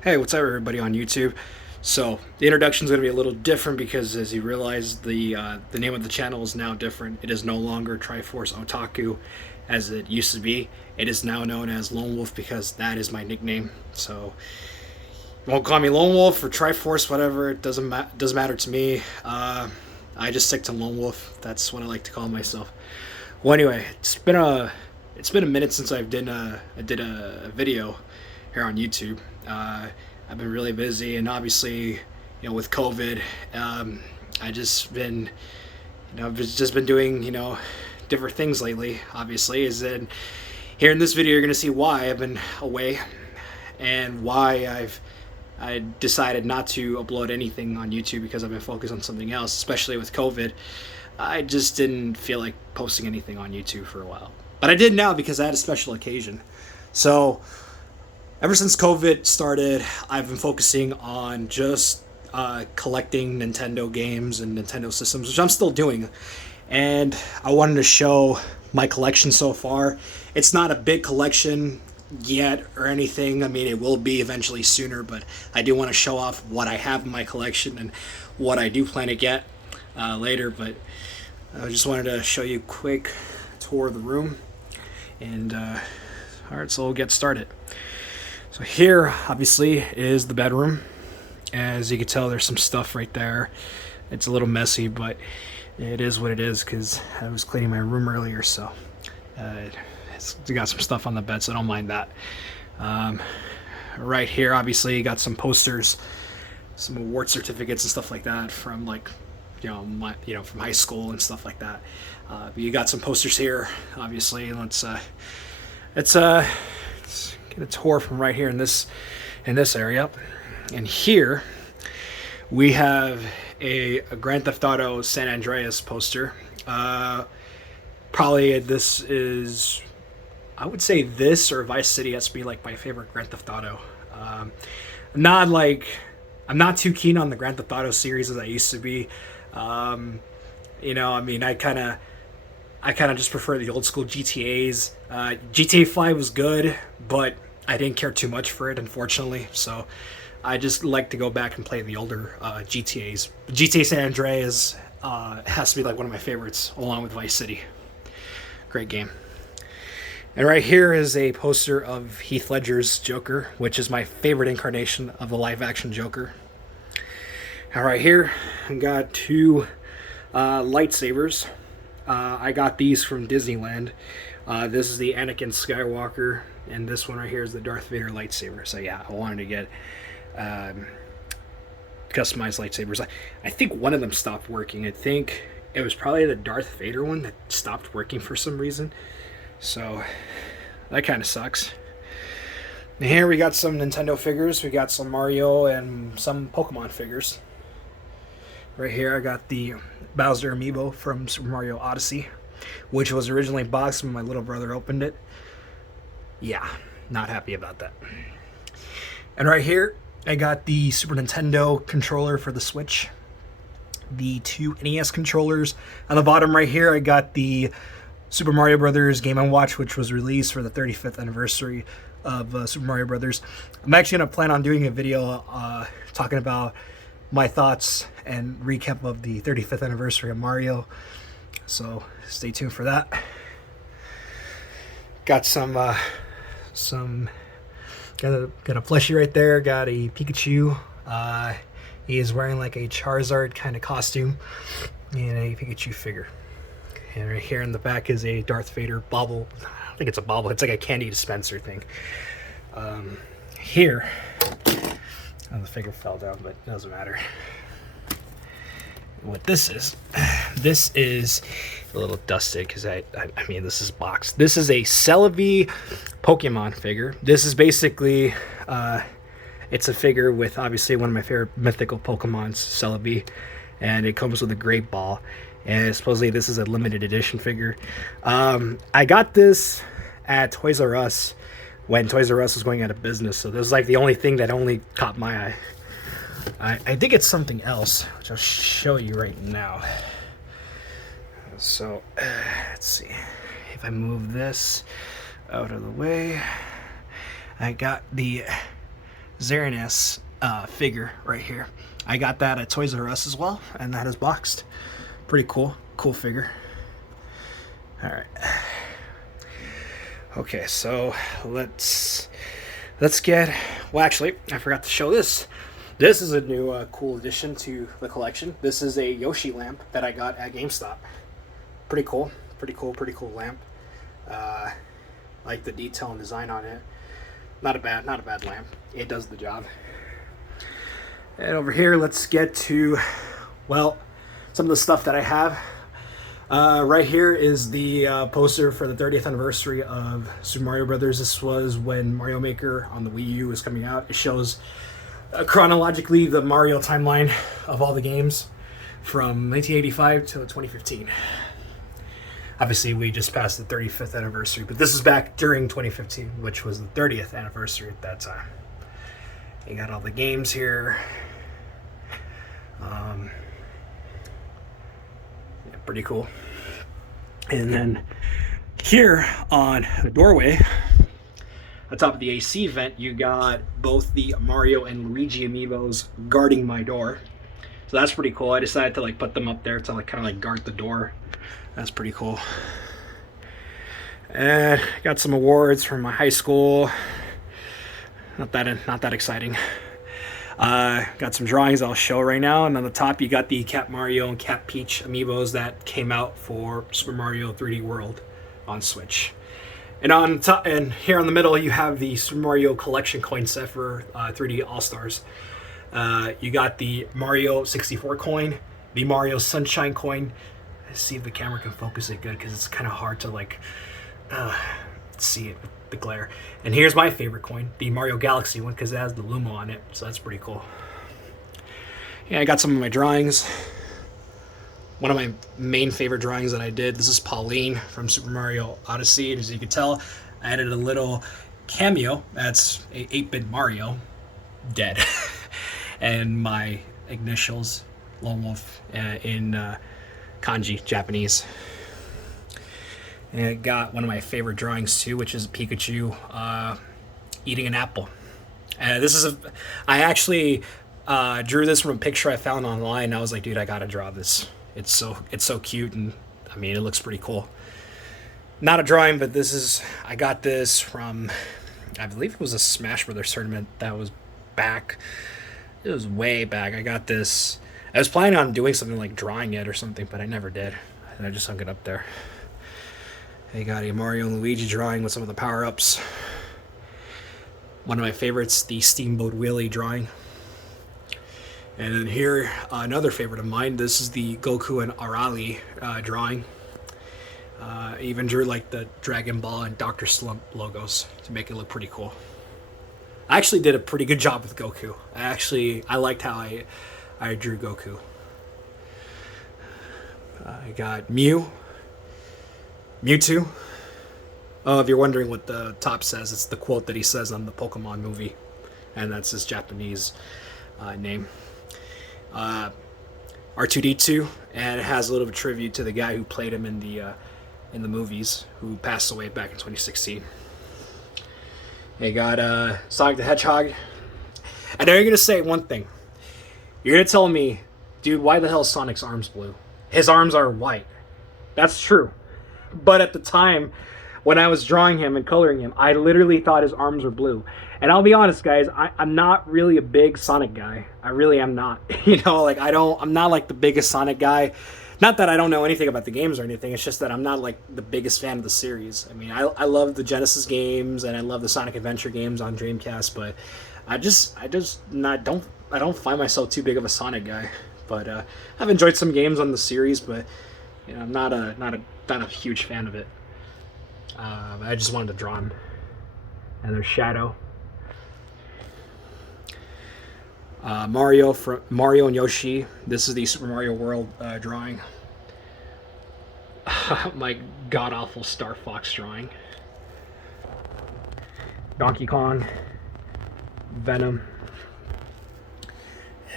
Hey, what's up, everybody on YouTube? So the introduction is going to be a little different because, as you realize, the name of the channel is now different. It is no longer Triforce Otaku, as it used to be. It is now known as Lone Wolf because that is my nickname. So you won't call me Lone Wolf or Triforce, whatever. It doesn't matter to me. I just stick to Lone Wolf. That's what I like to call myself. Well, anyway, it's been a minute since I did a video here on YouTube. I've been really busy, and obviously, with COVID, I just been, I've just been doing, different things lately. Obviously, is that here in this video, you're gonna see why I've been away and why I decided not to upload anything on YouTube because I've been focused on something else, especially with COVID. I just didn't feel like posting anything on YouTube for a while. But I did now because I had a special occasion. So, ever since COVID started, I've been focusing on just collecting Nintendo games and Nintendo systems, which I'm still doing. And I wanted to show my collection so far. It's not a big collection yet or anything. I mean, it will be eventually sooner, but I do want to show off what I have in my collection and what I do plan to get later. But I just wanted to show you a quick tour of the room. And all right, so we'll get started. So here, obviously, is the bedroom. As you can tell, there's some stuff right there. It's a little messy, but it is what it is because I was cleaning my room earlier, so it's got some stuff on the bed, so I don't mind that. Right here, obviously, you got some posters, some award certificates and stuff like that from from high school and stuff like that. But you got some posters here, obviously. Let's get a tour from right here in this area. And here we have a Grand Theft Auto San Andreas poster. Probably this is, I would say this or Vice City has to be like my favorite Grand Theft Auto. Not like I'm not too keen on the Grand Theft Auto series as I used to be. I mean, I kind of just prefer the old school GTA's. GTA 5 was good, but I didn't care too much for it, unfortunately. So I just like to go back and play the older GTA's. GTA San Andreas has to be like one of my favorites, along with Vice City. Great game. And right here is a poster of Heath Ledger's Joker, which is my favorite incarnation of the live-action Joker. And right here, I got two lightsabers. I got these from Disneyland. This is the Anakin Skywalker, and this one right here is the Darth Vader lightsaber. So yeah, I wanted to get customized lightsabers. I think one of them stopped working. I think it was probably the Darth Vader one that stopped working for some reason. So that kind of sucks. And here we got some Nintendo figures. We got some Mario and some Pokemon figures. Right here I got the Bowser amiibo from Super Mario Odyssey, which was originally boxed when my little brother opened it. Yeah, not happy about that. And right here I got the Super Nintendo controller for the Switch, the two NES controllers. On the bottom right here I got the Super Mario Brothers Game & Watch, which was released for the 35th anniversary of Super Mario Brothers. I'm actually going to plan on doing a video talking about my thoughts and recap of the 35th anniversary of Mario. So stay tuned for that. Got some got a plushie right there. Got a Pikachu. He is wearing like a Charizard kind of costume and a Pikachu figure. And right here in the back is a Darth Vader bauble. I think it's a bauble. It's like a candy dispenser thing. Here, oh, the figure fell down, but it doesn't matter. What this is a little dusted because I mean, this is boxed. This is a Celebi Pokemon figure. This is basically it's a figure with obviously one of my favorite mythical Pokemons, Celebi, and it comes with a great ball. And supposedly this is a limited edition figure. I got this at Toys R Us when Toys R Us was going out of business, so this is like the only thing that only caught my eye. I think it's something else, which I'll show you right now. So, let's see. If I move this out of the way, I got the Xeraneous figure right here. I got that at Toys R Us as well, and that is boxed. Pretty cool. Cool figure. All right. Okay, so let's get. Well, actually, I forgot to show this. This is a new cool addition to the collection. This is a Yoshi lamp that I got at GameStop. Pretty cool. Pretty cool lamp. Like the detail and design on it. Not a bad lamp. It does the job. And over here, let's get to, well, some of the stuff that I have. Right here is the poster for the 30th anniversary of Super Mario Brothers. This was when Mario Maker on the Wii U was coming out. It shows chronologically the Mario timeline of all the games from 1985 to 2015. Obviously, we just passed the 35th anniversary, but this is back during 2015, which was the 30th anniversary at that time. You got all the games here. Yeah, pretty cool. And then here on the doorway, on top of the AC vent, you got both the Mario and Luigi amiibos guarding my door. So that's pretty cool. I decided to put them up there to kind of guard the door. That's pretty cool. And got some awards from my high school. Not that exciting. Got some drawings I'll show right now, and on the top you got the Cat Mario and Cat Peach amiibos that came out for Super Mario 3D World on Switch. And on top, and here in the middle, you have the Super Mario Collection coin set for 3D All Stars. You got the Mario 64 coin, the Mario Sunshine coin. Let's see if the camera can focus it good, because it's kind of hard to see it with the glare. And here's my favorite coin, the Mario Galaxy one, because it has the Luma on it, so that's pretty cool. Yeah, I got some of my drawings. One of my main favorite drawings that I did, this is Pauline from Super Mario Odyssey. And as you can tell, I added a little cameo. That's a 8-bit Mario, dead. And my initials, Lone Wolf, in kanji, Japanese. And I got one of my favorite drawings too, which is Pikachu eating an apple. And I actually drew this from a picture I found online. I was like, dude, I gotta draw this. It's so cute, and I mean, it looks pretty cool. Not a drawing, but I got this from, I believe it was a Smash Brothers tournament that was back. It was way back. I got this. I was planning on doing something like drawing it or something, but I never did. And I just hung it up there. I got a Mario and Luigi drawing with some of the power-ups. One of my favorites, the Steamboat Willie drawing. And then here, another favorite of mine, this is the Goku and Arali drawing. I even drew the Dragon Ball and Dr. Slump logos to make it look pretty cool. I actually did a pretty good job with Goku. I liked how I drew Goku. I got Mewtwo. Oh, if you're wondering what the top says, it's the quote that he says on the Pokemon movie, and that's his Japanese name. R2-D2, and it has a little bit of tribute to the guy who played him in the movies, who passed away back in 2016. They got Sonic the Hedgehog. And now you're gonna say one thing. You're gonna tell me, dude, why the hell is Sonic's arms blue? His arms are white. That's true. But at the time, when I was drawing him and coloring him, I literally thought his arms were blue. And I'll be honest, guys, I'm not really a big Sonic guy. I really am not. I'm not the biggest Sonic guy. Not that I don't know anything about the games or anything. It's just that I'm not the biggest fan of the series. I mean, I love the Genesis games and I love the Sonic Adventure games on Dreamcast, but I don't find myself too big of a Sonic guy. But I've enjoyed some games on the series, but I'm not a huge fan of it. I just wanted to draw him. And there's Shadow. Mario and Yoshi. This is the Super Mario World drawing. My god-awful Star Fox drawing. Donkey Kong. Venom.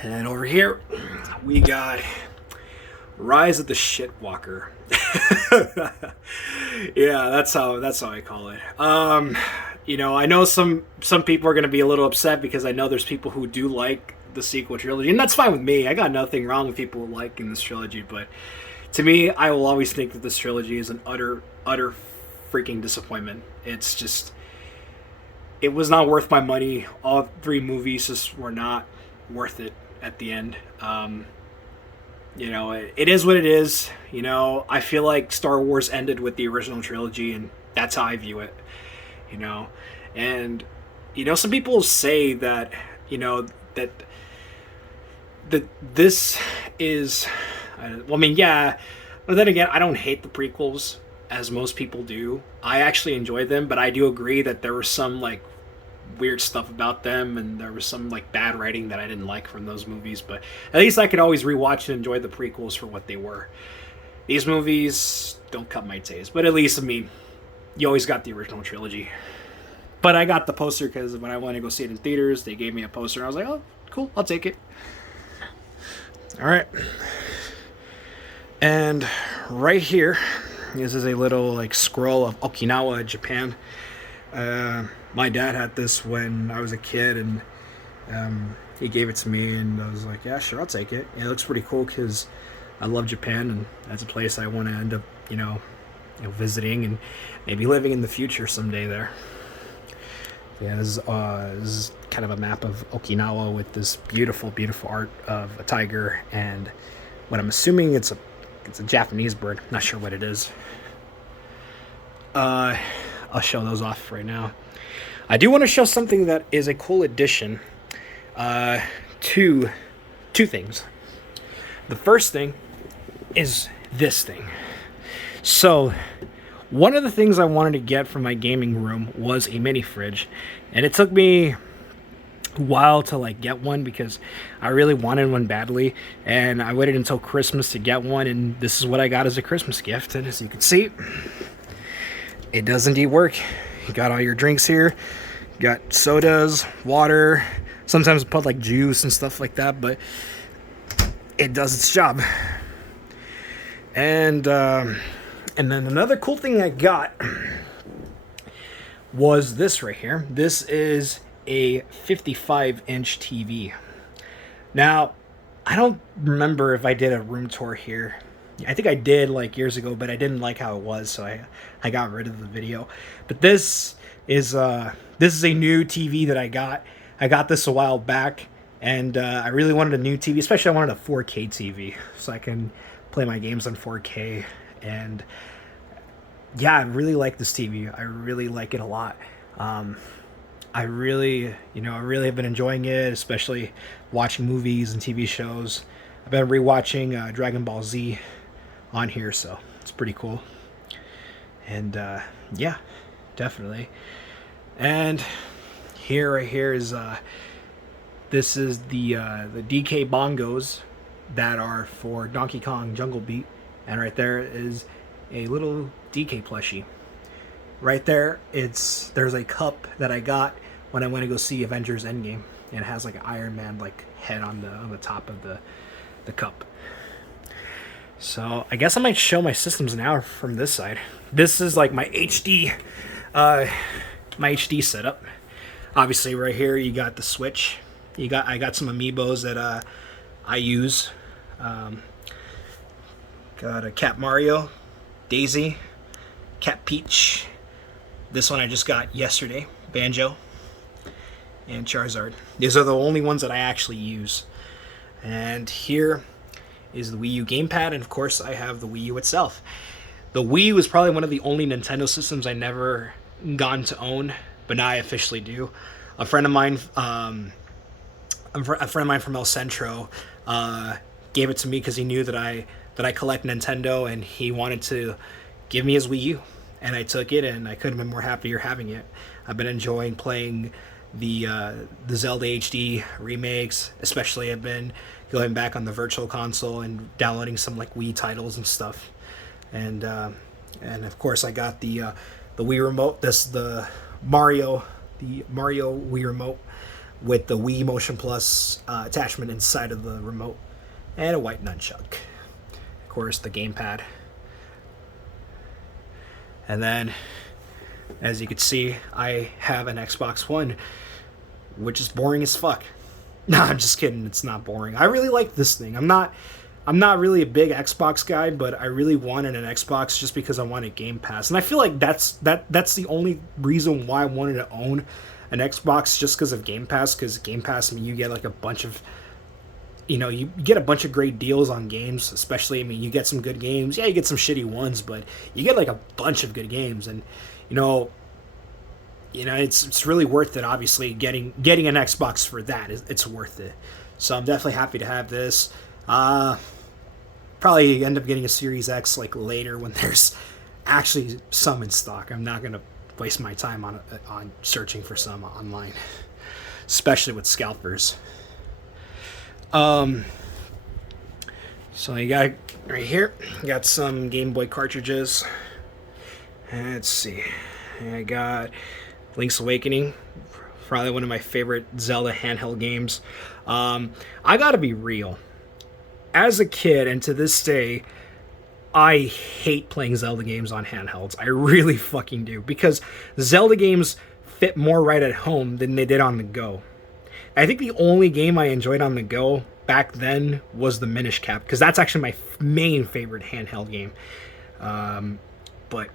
And over here, we got Rise of the Shitwalker. Yeah, that's how I call it. You know, I know some people are going to be a little upset because I know there's people who do like the sequel trilogy, and that's fine with me. I got nothing wrong with people liking this trilogy, but to me, I will always think that this trilogy is an utter freaking disappointment. It's just, it was not worth my money. All three movies just were not worth it at the end. You know, it is what it is. You know, I feel like Star Wars ended with the original trilogy, and that's how I view it. You know, and you know, some people say that, you know, that this is, well, I mean, yeah, but then again, I don't hate the prequels as most people do. I actually enjoy them, but I do agree that there was some like weird stuff about them, and there was some like bad writing that I didn't like from those movies. But at least I could always rewatch and enjoy the prequels for what they were. These movies don't cut my taste, but at least, I mean, you always got the original trilogy. But I got the poster because when I wanted to go see it in theaters, they gave me a poster. I was like, oh, cool, I'll take it. All right. And right here, this is a little like scroll of Okinawa, Japan. My dad had this when I was a kid, and he gave it to me, and I was like, yeah, sure, I'll take it. And it looks pretty cool because I love Japan, and that's a place I want to end up, visiting and maybe living in the future someday there. Yeah, this is kind of a map of Okinawa with this beautiful, beautiful art of a tiger, and what I'm assuming it's a Japanese bird. Not sure what it is. I'll show those off right now. I do want to show something that is a cool addition to two things. The first thing is this thing. So, one of the things I wanted to get from my gaming room was a mini fridge, and it took me a while to like get one because I really wanted one badly, and I waited until Christmas to get one, and this is what I got as a Christmas gift. And as you can see, it does indeed work. You got all your drinks here. You got sodas, water, sometimes put like juice and stuff like that, but it does its job. And then another cool thing I got was this right here. This is a 55-inch TV. Now, I don't remember if I did a room tour here. I think I did like years ago, but I didn't like how it was, so I got rid of the video. But this is a new TV that I got. I got this a while back, and I really wanted a new TV, especially I wanted a 4K TV so I can play my games on 4K. And yeah, I really like this TV. I really like it a lot. I really have been enjoying it, especially watching movies and TV shows. I've been rewatching Dragon Ball Z on here, so it's pretty cool. And yeah, definitely. And right here is this is the DK bongos that are for Donkey Kong Jungle Beat, and right there is a little DK plushie. Right there, there's a cup that I got when I went to go see Avengers Endgame, and it has like an Iron Man like head on the top of the cup. So I guess I might show my systems now from this side. This is like my HD setup. Obviously, right here you got the Switch. I got some amiibos that I use. Got a Cat Mario, Daisy, Cat Peach. This one I just got yesterday, Banjo, and Charizard. These are the only ones that I actually use. And here is the Wii U gamepad, and of course I have the Wii U itself. The Wii U is probably one of the only Nintendo systems I never gotten to own, but now I officially do. A friend of mine from El Centro gave it to me because he knew that I collect Nintendo, and he wanted to give me his Wii U, and I took it, and I couldn't have been more happier having it. I've been enjoying playing the Zelda HD remakes, especially I've been going back on the Virtual Console and downloading some like Wii titles and stuff, and of course I got the Wii remote. This the Mario Wii remote with the Wii Motion Plus attachment inside of the remote, and a white nunchuck. Of course, the gamepad. And then As you can see, I have an Xbox One, which is boring as fuck. No, I'm just kidding. It's not boring. I really like this thing. I'm not really a big Xbox guy, but I really wanted an Xbox just because I wanted Game Pass. And I feel like that's the only reason why I wanted to own an Xbox, just because of Game Pass. Because Game Pass, I mean, you get like a bunch of, you get a bunch of great deals on games. Especially, I mean, you get some good games. Yeah, you get some shitty ones, but you get like a bunch of good games. And you know, it's really worth it. Obviously, getting an Xbox for that, it's worth it. So I'm definitely happy to have this. Probably end up getting a Series X like later when there's actually some in stock. I'm not gonna waste my time on searching for some online, especially with scalpers. Um, so you got right here, got some Game Boy cartridges. Let's see, I got Link's Awakening, probably one of my favorite Zelda handheld games. I gotta be real. As a kid and to this day, I hate playing Zelda games on handhelds. I really fucking do. Because Zelda games fit more right at home than they did on the go. I think the only game I enjoyed on the go back then was the Minish Cap, because that's actually my main favorite handheld game. But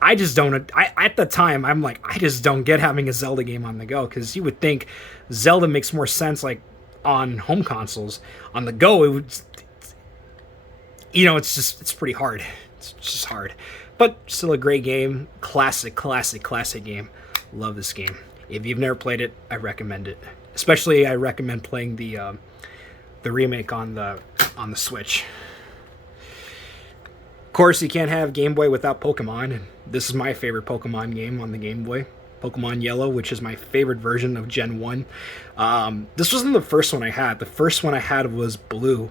I just don't. At the time, I'm like, I just don't get having a Zelda game on the go, because you would think Zelda makes more sense like on home consoles. On the go, it would, it's pretty hard. It's just hard, but still a great game. Classic game. Love this game. If you've never played it, I recommend it. Especially, I recommend playing the remake on the Switch. Of course, you can't have Game Boy without Pokemon. This is my favorite Pokemon game on the Game Boy. Pokemon Yellow, which is my favorite version of Gen 1. This wasn't the first one I had. The first one I had was Blue.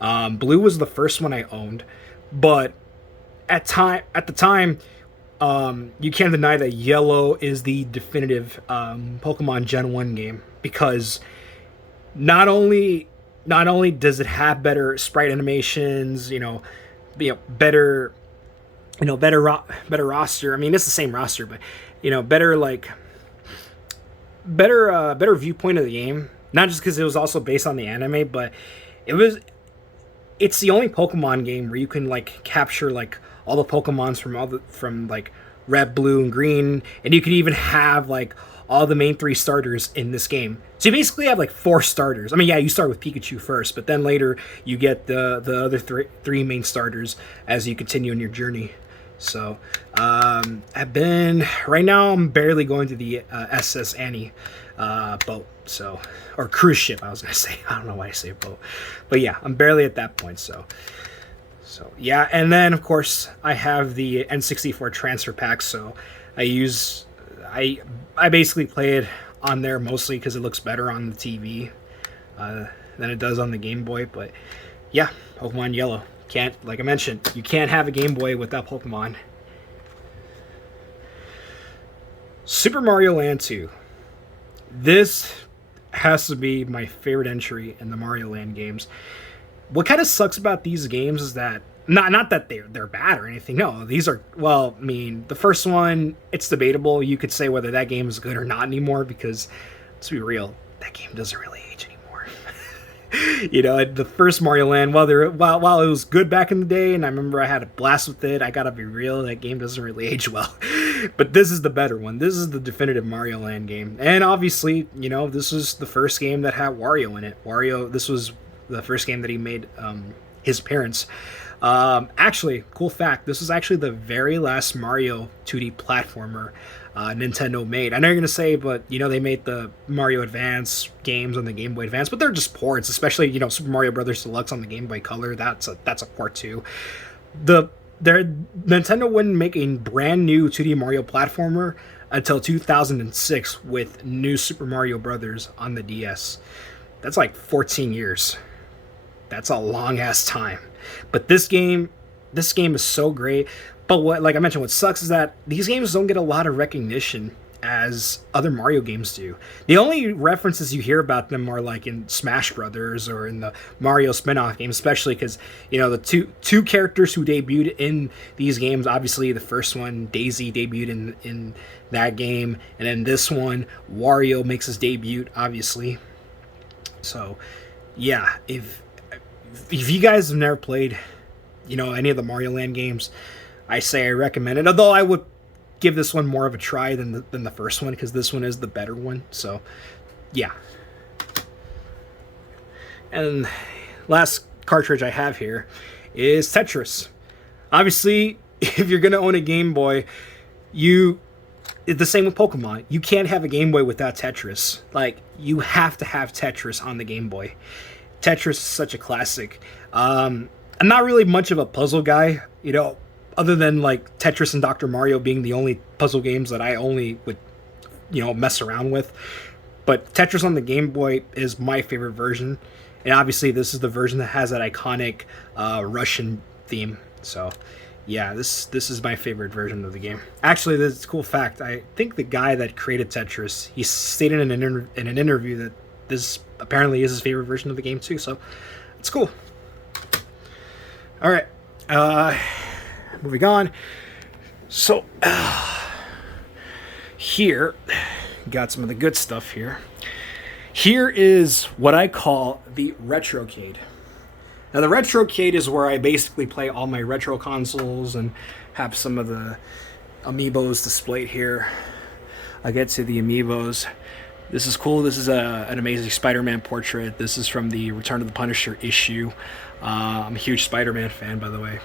Blue was the first one I owned. But at the time, you can't deny that Yellow is the definitive Pokemon Gen 1 game, because not only does it have better sprite animations, better better roster. I mean, it's the same roster, but better viewpoint of the game. Not just because it was also based on the anime, but it's the only Pokemon game where you can like capture like all the Pokemons from like red, blue, and green, and you can even have like all the main 3 starters in this game. So you basically have like 4 starters. I mean, yeah, you start with Pikachu first, but then later you get the other three main starters as you continue in your journey. So right now I'm barely going to the SS Annie boat, or cruise ship. I was gonna say, I don't know why I say boat, but yeah, I'm barely at that point. So yeah, and then of course I have the N64 transfer pack. So I basically play it on there mostly because it looks better on the TV than it does on the Game Boy. But yeah, Pokemon Yellow. Like I mentioned, you can't have a Game Boy without Pokemon. Super Mario Land 2. This has to be my favorite entry in the Mario Land games. What kind of sucks about these games is that not that they're bad or anything. No, these are, well, I mean, the first one, it's debatable. You could say whether that game is good or not anymore, because let's be real, that game doesn't really age anymore. The first Mario Land, while it was good back in the day, and I remember I had a blast with it, I gotta be real, that game doesn't really age well. But this is the better one. This is the definitive Mario Land game. And obviously, this was the first game that had Wario in it. This was the first game that he made his appearance. Actually, cool fact, this was actually the very last Mario 2D platformer Nintendo made. I know you're going to say, but, they made the Mario Advance games on the Game Boy Advance, but they're just ports, especially, Super Mario Brothers Deluxe on the Game Boy Color. That's a port too. Nintendo wouldn't make a brand new 2D Mario platformer until 2006 with New Super Mario Brothers on the DS. That's like 14 years. That's a long ass time. But this game is so great. But like I mentioned, what sucks is that these games don't get a lot of recognition as other Mario games do. The only references you hear about them are like in Smash Brothers or in the Mario spin-off games, especially because the two characters who debuted in these games. Obviously, the first one, Daisy, debuted in that game, and then this one, Wario makes his debut, obviously. So, yeah, if you guys have never played, any of the Mario Land games, I say I recommend it. Although I would give this one more of a try than the first one, because this one is the better one. So, yeah. And last cartridge I have here is Tetris. Obviously, if you're gonna own a Game Boy, it's the same with Pokemon. You can't have a Game Boy without Tetris. Like, you have to have Tetris on the Game Boy. Tetris is such a classic. I'm not really much of a puzzle guy, other than like Tetris and Dr. Mario being the only puzzle games that I only would, mess around with. But Tetris on the Game Boy is my favorite version. And obviously this is the version that has that iconic Russian theme. So yeah, this is my favorite version of the game. Actually, this is a cool fact. I think the guy that created Tetris, he stated in an interview that this apparently is his favorite version of the game too. So it's cool. All right. Moving on. So, here, got some of the good stuff here. Here is what I call the Retrocade. Now, the Retrocade is where I basically play all my retro consoles and have some of the amiibos displayed here. I'll get to the amiibos. This is cool. This is an Amazing Spider-Man portrait. This is from the Return of the Punisher issue. I'm a huge Spider-Man fan, by the way.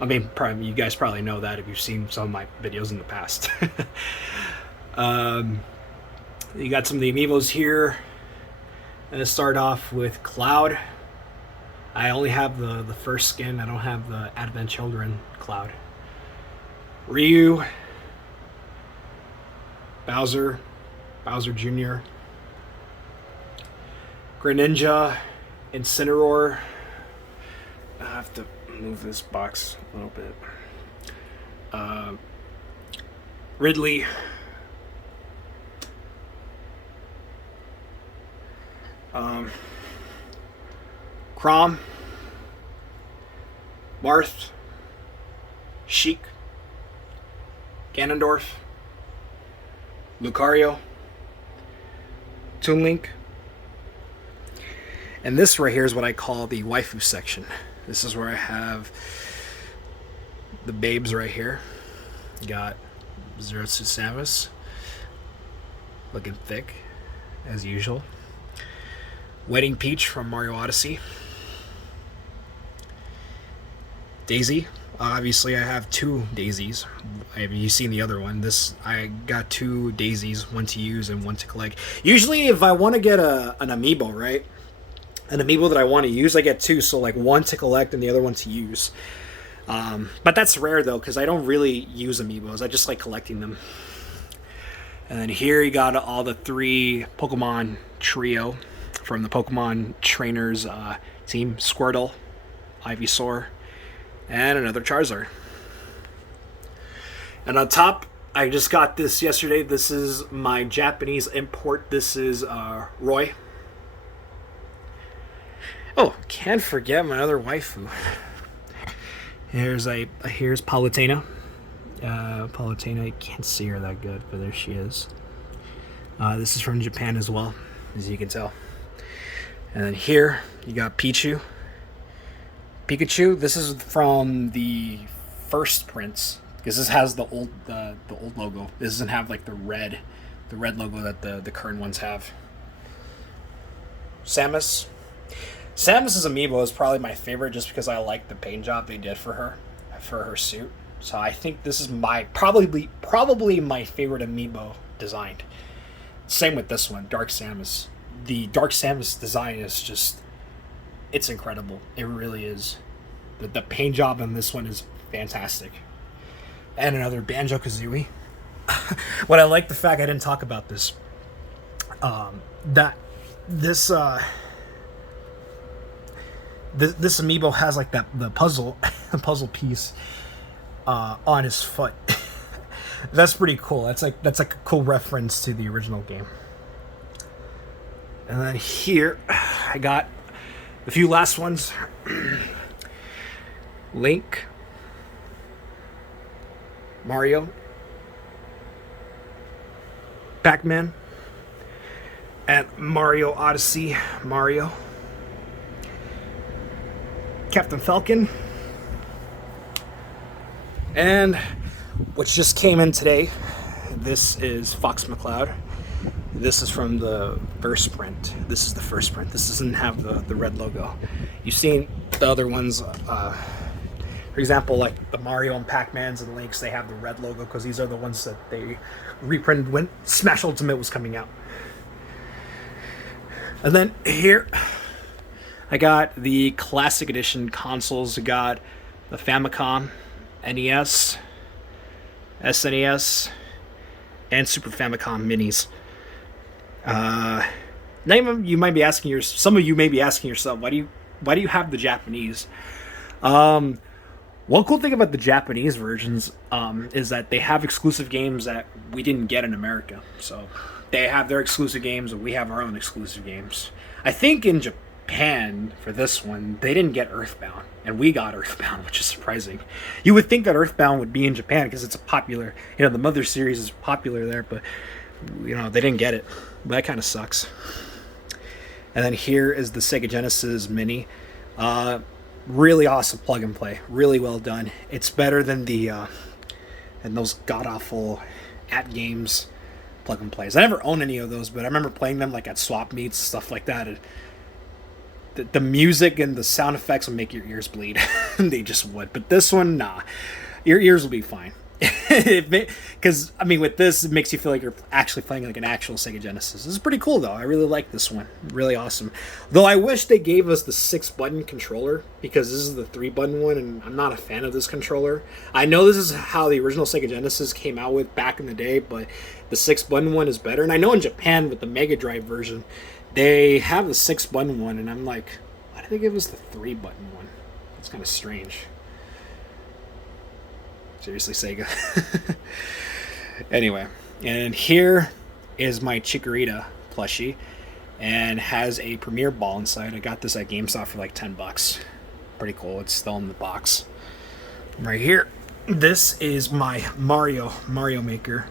You guys probably know that if you've seen some of my videos in the past. You got some of the amiibos here. I'm going to start off with Cloud. I only have the first skin. I don't have the Advent Children Cloud. Ryu. Bowser Jr. Greninja. Incineroar. I have to move this box a little bit. Ridley. Chrom. Marth. Sheik. Ganondorf. Lucario. Toon Link. And this right here is what I call the waifu section. This is where I have the babes right here. Got Zetsu Samus, looking thick, as usual. Wedding Peach from Mario Odyssey. Daisy. Obviously, I have two Daisies. Have you seen the other one? I got two Daisies, one to use and one to collect. Usually, if I want to get an amiibo, right? An amiibo that I want to use, I get two. So, like, one to collect and the other one to use. But that's rare, though, because I don't really use amiibos. I just like collecting them. And then here you got all the three Pokemon trio from the Pokemon Trainers team. Squirtle, Ivysaur, and another Charizard. And on top, I just got this yesterday. This is my Japanese import. This is Roy. Oh, can't forget my other waifu. Here's Palutena. Palutena, you can't see her that good, but there she is. This is from Japan as well, as you can tell. And then here you got Pikachu. This is from the first Prince, because this has the old logo. This doesn't have like the red logo that the current ones have. Samus's amiibo is probably my favorite, just because I like the paint job they did for her suit. So I think this is probably my favorite amiibo designed. Same with this one, Dark Samus. The Dark Samus design is just, it's incredible. It really is. The paint job on this one is fantastic. And another Banjo-Kazooie. What I like the fact I didn't talk about this. This amiibo has like the puzzle piece on his foot. That's pretty cool. That's like a cool reference to the original game. And then here, I got a few last ones. Link, Mario, Pac-Man, and Mario Odyssey Mario, Captain Falcon, and which just came in today. This is Fox McCloud. This is from the first print. This is the first print. This doesn't have the red logo. You've seen the other ones. For example, like the Mario and Pac-Mans and Links, they have the red logo because these are the ones that they reprinted when Smash Ultimate was coming out. And then here, I got the Classic Edition consoles. I got the Famicom, NES, SNES, and Super Famicom Minis. You might be asking some of you may be asking yourself, why do you have the Japanese? One cool thing about the Japanese versions is that they have exclusive games that we didn't get in America. So they have their exclusive games, and we have our own exclusive games. I think in Japan, for this one, they didn't get Earthbound, and we got Earthbound, which is surprising. You would think that Earthbound would be in Japan because it's a popular, the Mother series is popular there, but they didn't get it. But that kind of sucks. And then here is the Sega Genesis Mini. Really awesome plug and play. Really well done. It's better than those god awful at games plug and plays. I never owned any of those, but I remember playing them like at swap meets, stuff like that. The music and the sound effects will make your ears bleed. They just would. But this one, nah. Your ears will be fine. Because with this, it makes you feel like you're actually playing like an actual Sega Genesis. This is pretty cool though. I really like this one. Really awesome. Though I wish they gave us the 6-button controller, because this is the 3-button one, and I'm not a fan of this controller. I know this is how the original Sega Genesis came out with back in the day, but the 6-button one is better. And I know in Japan with the Mega Drive version, they have the 6-button one, and I'm like, why did they give us the 3-button one? It's kind of strange. Seriously, Sega. Anyway, and here is my Chikorita plushie, and has a Premier Ball inside. I got this at GameStop for like $10. Pretty cool. It's still in the box. Right here, this is my Mario Maker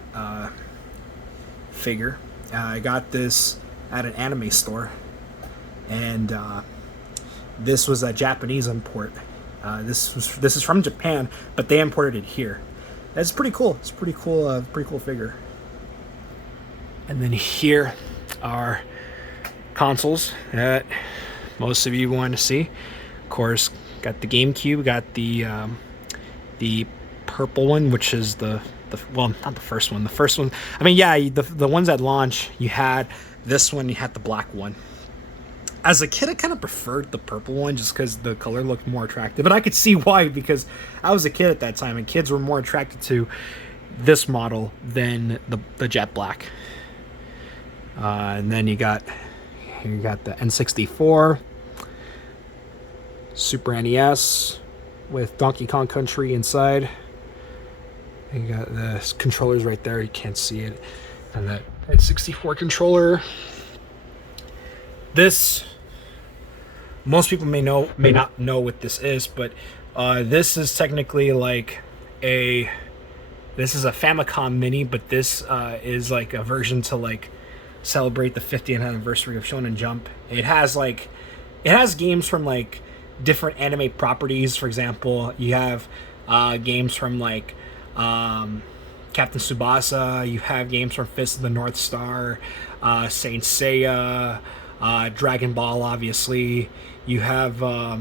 figure. I got this at an anime store, and this was a Japanese import. This is from Japan, but they imported it here. That's pretty cool. It's a pretty cool figure. And then here are consoles that most of you want to see. Of course, got the GameCube, got the purple one, which is the not the first one. The first one, the ones at launch, you had this one, you had the black one. As a kid, I kind of preferred the purple one just because the color looked more attractive. And I could see why, because I was a kid at that time, and kids were more attracted to this model than the jet black. And then you got the N64, Super NES with Donkey Kong Country inside. And you got the controllers right there. You can't see it. And that N64 controller. This, most people may not know what this is, but this is technically this is a Famicom Mini, but this is like a version to celebrate the 50th anniversary of Shonen Jump. It has games from different anime properties. For example, you have games from Captain Tsubasa. You have games from Fist of the North Star, Saint Seiya. Dragon Ball, obviously. You have a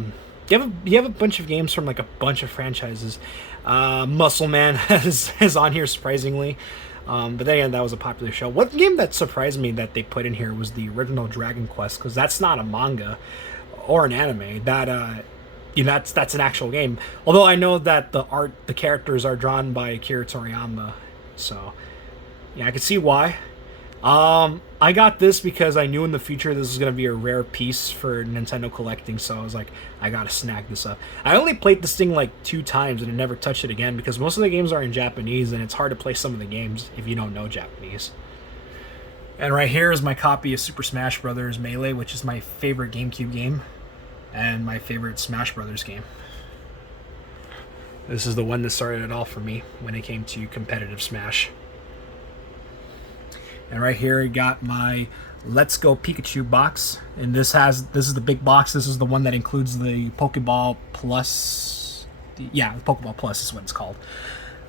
bunch of games from a bunch of franchises. Muscle Man is on here, surprisingly. But then again, that was a popular show. One game that surprised me that they put in here was the original Dragon Quest, because that's not a manga or an anime. That's an actual game. Although I know that the characters are drawn by Akira Toriyama, so yeah, I can see why. I got this because I knew in the future this was gonna be a rare piece for Nintendo collecting, so I was like, I gotta snag this up. I only played this thing like 2 times and I never touched it again because most of the games are in Japanese and it's hard to play some of the games if you don't know Japanese. And right here is my copy of Super Smash Bros. Melee, which is my favorite GameCube game and my favorite Smash Bros. Game. This is the one that started it all for me when it came to competitive Smash. And right here I got my Let's Go Pikachu box. And this is the big box. This is the one that includes the Pokeball Plus. Yeah, the Pokeball Plus is what it's called.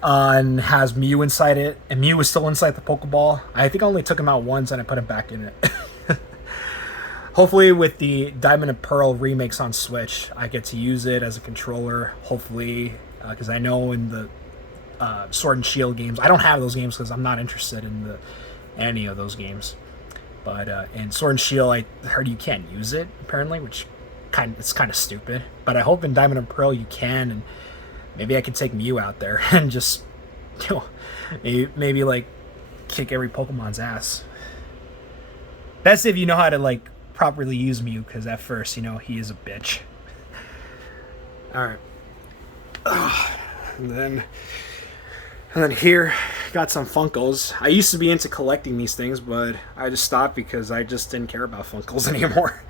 And has Mew inside it. And Mew is still inside the Pokeball. I think I only took him out once and I put him back in it. Hopefully with the Diamond and Pearl remakes on Switch, I get to use it as a controller. Hopefully, because I know in the Sword and Shield games, I don't have those games because I'm not interested in any of those games. But in Sword and Shield, I heard you can't use it apparently, which it's kind of stupid. But I hope in Diamond and Pearl you can, and maybe I can take Mew out there and just, maybe like kick every Pokemon's ass. That's if you know how to like properly use Mew, because at first, he is a bitch. All right, and then here, got some Funkos. I used to be into collecting these things, but I just stopped because I just didn't care about Funkos anymore.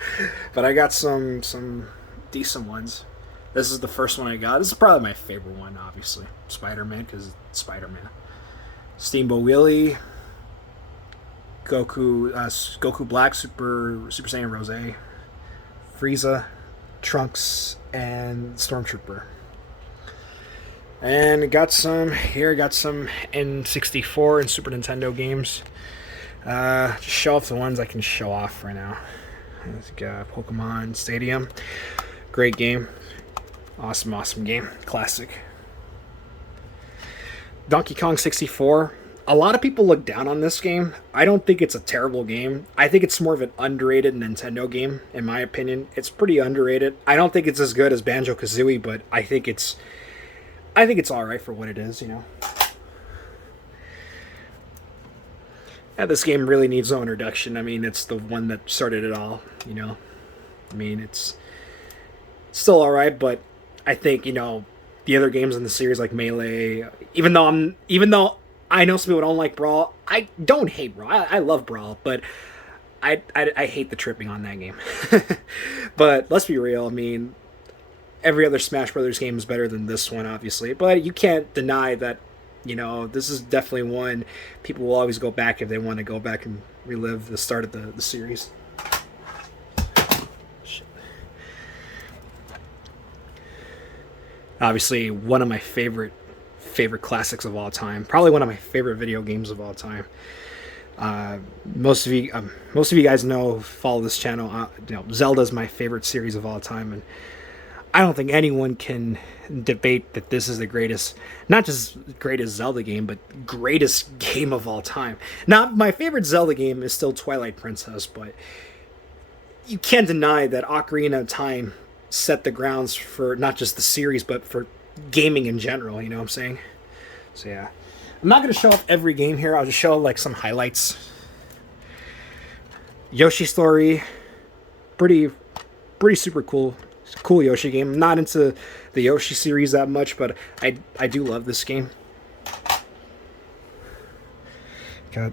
But I got some decent ones. This is the first one I got. This is probably my favorite one, obviously. Spider-Man, because it's Spider-Man. Steamboat Willie. Goku Black, Super Saiyan Rose. Frieza. Trunks, and Stormtrooper. And got some N64 and Super Nintendo games. Just show off the ones I can show off right now. Let's go Pokemon Stadium. Great game. Awesome game. Classic. Donkey Kong 64. A lot of people look down on this game. I don't think it's a terrible game. I think it's more of an underrated Nintendo game, in my opinion. It's pretty underrated. I don't think it's as good as Banjo-Kazooie, but I think it's alright for what it is, Yeah, this game really needs no introduction. I mean, it's the one that started it all, I mean, it's still alright, but I think, the other games in the series like Melee, even though I know some people don't like Brawl, I don't hate Brawl. I love Brawl, but I hate the tripping on that game. But let's be real, I mean, every other Smash Brothers game is better than this one, obviously. But you can't deny that, this is definitely one people will always go back if they want to go back and relive the start of the series. Shit. Obviously, one of my favorite classics of all time. Probably one of my favorite video games of all time. Most of you guys follow this channel. Zelda's my favorite series of all time, and I don't think anyone can debate that this is the greatest, not just greatest Zelda game, but greatest game of all time. Now, my favorite Zelda game is still Twilight Princess, but you can't deny that Ocarina of Time set the grounds for not just the series, but for gaming in general, you know what I'm saying? So yeah. I'm not going to show off every game here, I'll just show like some highlights. Yoshi Story, pretty super cool Yoshi game. I'm not into the Yoshi series that much, but I do love this game.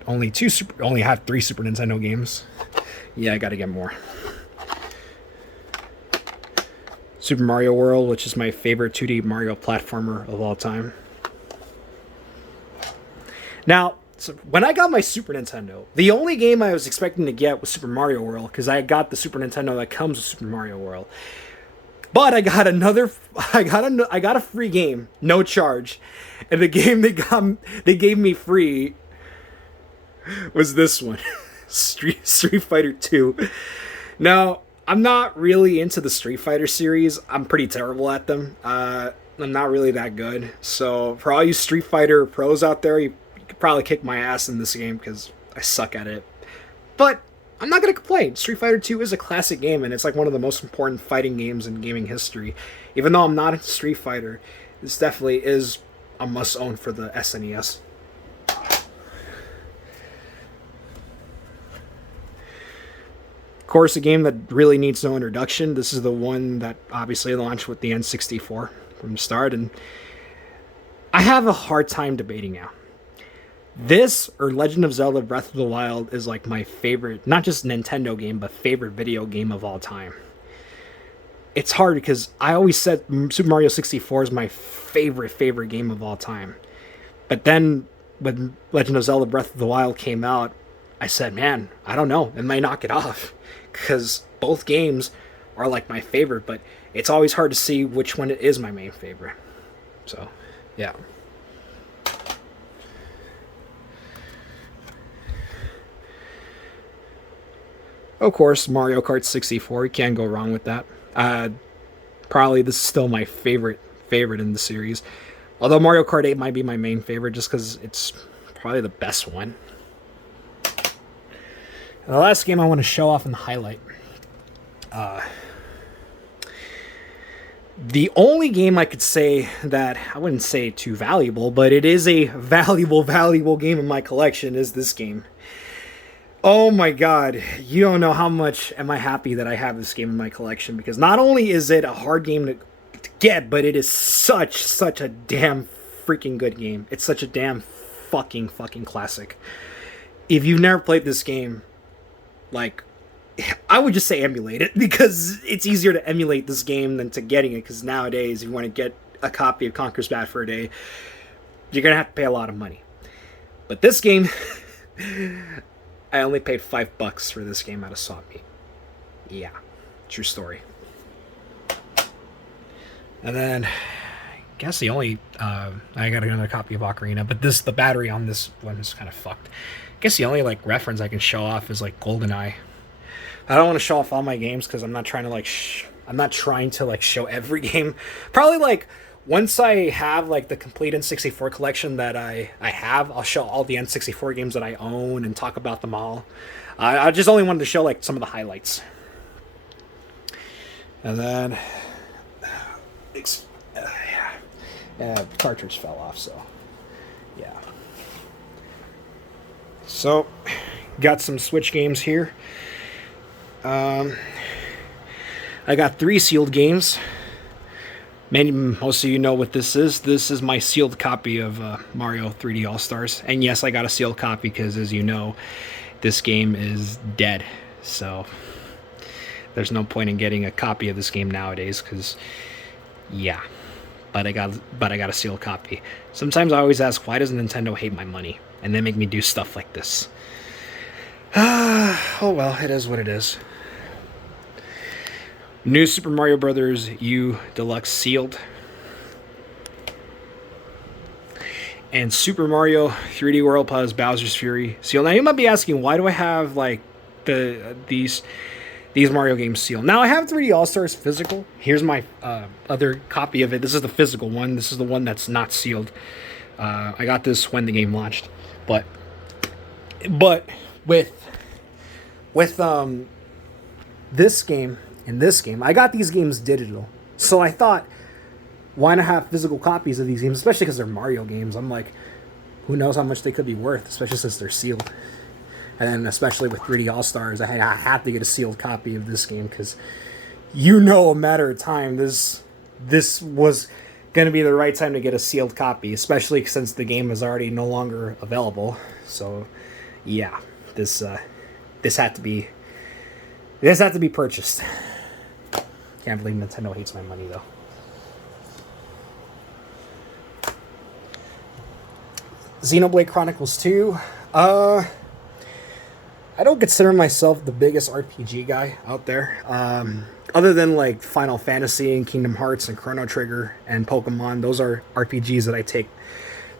Only have 3 Super Nintendo games. Yeah, I gotta get more. Super Mario World, which is my favorite 2D Mario platformer of all time. Now, so when I got my Super Nintendo, the only game I was expecting to get was Super Mario World, because I got the Super Nintendo that comes with Super Mario World. But I got a free game, no charge, and the game they gave me free was this one, Street Fighter 2. Now, I'm not really into the Street Fighter series. I'm pretty terrible at them. I'm not really that good. So for all you Street Fighter pros out there, you could probably kick my ass in this game because I suck at it. But I'm not going to complain. Street Fighter 2 is a classic game, and it's like one of the most important fighting games in gaming history. Even though I'm not into Street Fighter, this definitely is a must-own for the SNES. course, a game that really needs no introduction. This is the one that obviously launched with the N64 from the start, and I have a hard time debating now. This or Legend of Zelda Breath of the Wild is like my favorite, not just Nintendo game, but favorite video game of all time. It's hard because I always said Super Mario 64 is my favorite game of all time. But then when Legend of Zelda Breath of the Wild came out, I said, man, I don't know. It might knock it off. Because both games are like my favorite, but it's always hard to see which one is my main favorite. So, yeah. Of course, Mario Kart 64. You can't go wrong with that. Probably this is still my favorite in the series. Although Mario Kart 8 might be my main favorite just because it's probably the best one. And the last game I want to show off and highlight. The only game I could say that, I wouldn't say too valuable, but it is a valuable game in my collection is this game. Oh my god, you don't know how much am I happy that I have this game in my collection, because not only is it a hard game to get, but it is such a damn freaking good game. It's such a damn fucking classic. If you've never played this game, like, I would just say emulate it, because it's easier to emulate this game than to getting it, because nowadays if you want to get a copy of Conker's Bad Fur Day, you're going to have to pay a lot of money. But this game... I only paid $5 for this game out of Swap Meet. Yeah, true story. And then, I guess the only, I got another copy of Ocarina, but the battery on this one is kind of fucked. I guess the only, like, reference I can show off is, like, GoldenEye. I don't want to show off all my games, because I'm not trying to, like, show every game. Probably, like, once I have, like, the complete N64 collection that I have, I'll show all the N64 games that I own and talk about them all. I just only wanted to show, like, some of the highlights. And then... cartridge fell off, so... yeah. So, got some Switch games here. I got 3 sealed games. Most of you know what this is. This is my sealed copy of Mario 3D All-Stars. And yes, I got a sealed copy because, as you know, this game is dead. So there's no point in getting a copy of this game nowadays because, yeah. But I got a sealed copy. Sometimes I always ask, why does Nintendo hate my money? And they make me do stuff like this. Oh well, it is what it is. New Super Mario Bros. U Deluxe sealed. And Super Mario 3D World plus Bowser's Fury sealed. Now you might be asking, why do I have like these Mario games sealed? Now I have 3D All-Stars physical. Here's my other copy of it. This is the physical one. This is the one that's not sealed. I got this when the game launched. But with this game and this game, I got these games digital. So I thought, why not have physical copies of these games, especially because they're Mario games. I'm like, who knows how much they could be worth, especially since they're sealed. And then especially with 3D All-Stars, I had to get a sealed copy of this game because, you know, a matter of time, this was going to be the right time to get a sealed copy, especially since the game is already no longer available. So, yeah, this had to be purchased. Can't believe Nintendo hates my money, though. Xenoblade Chronicles 2. I don't consider myself the biggest RPG guy out there. Other than like Final Fantasy and Kingdom Hearts and Chrono Trigger and Pokemon, those are RPGs that I take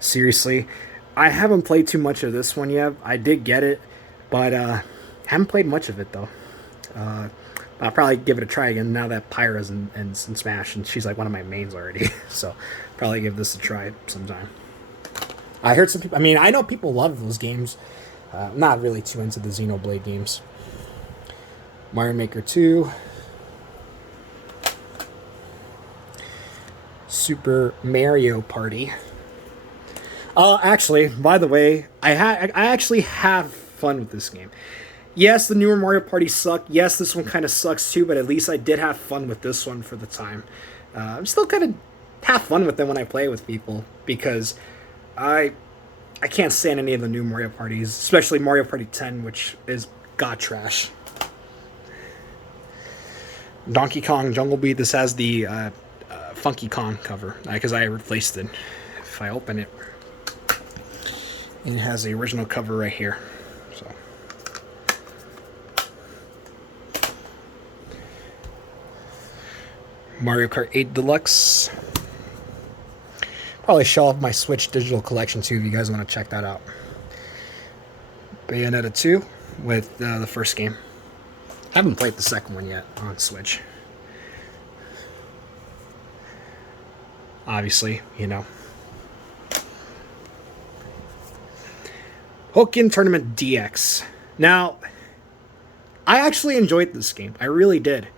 seriously. I haven't played too much of this one yet. I did get it, but haven't played much of it though. I'll probably give it a try again now that Pyra's in Smash, and she's like one of my mains already. So probably give this a try sometime. I heard some people. I mean, I know people love those games. I'm not really too into the Xenoblade games. Mario Maker 2. Super Mario Party. Actually, by the way, I actually have fun with this game. Yes, the newer Mario Party suck. Yes, this one kind of sucks too, but at least I did have fun with this one for the time. I'm still kind of have fun with them when I play with people because I I can't stand any of the new Mario Parties, especially Mario Party 10, which is god trash. Donkey Kong Jungle Beat. This has the Funky Kong cover because I replaced it. If I open it, it has the original cover right here. So Mario Kart 8 Deluxe. Probably show off my Switch digital collection too if you guys want to check that out. Bayonetta 2 with the first game. I haven't played the second one yet on Switch. Obviously, you know. Hokkien Tournament DX. Now, I actually enjoyed this game. I really did.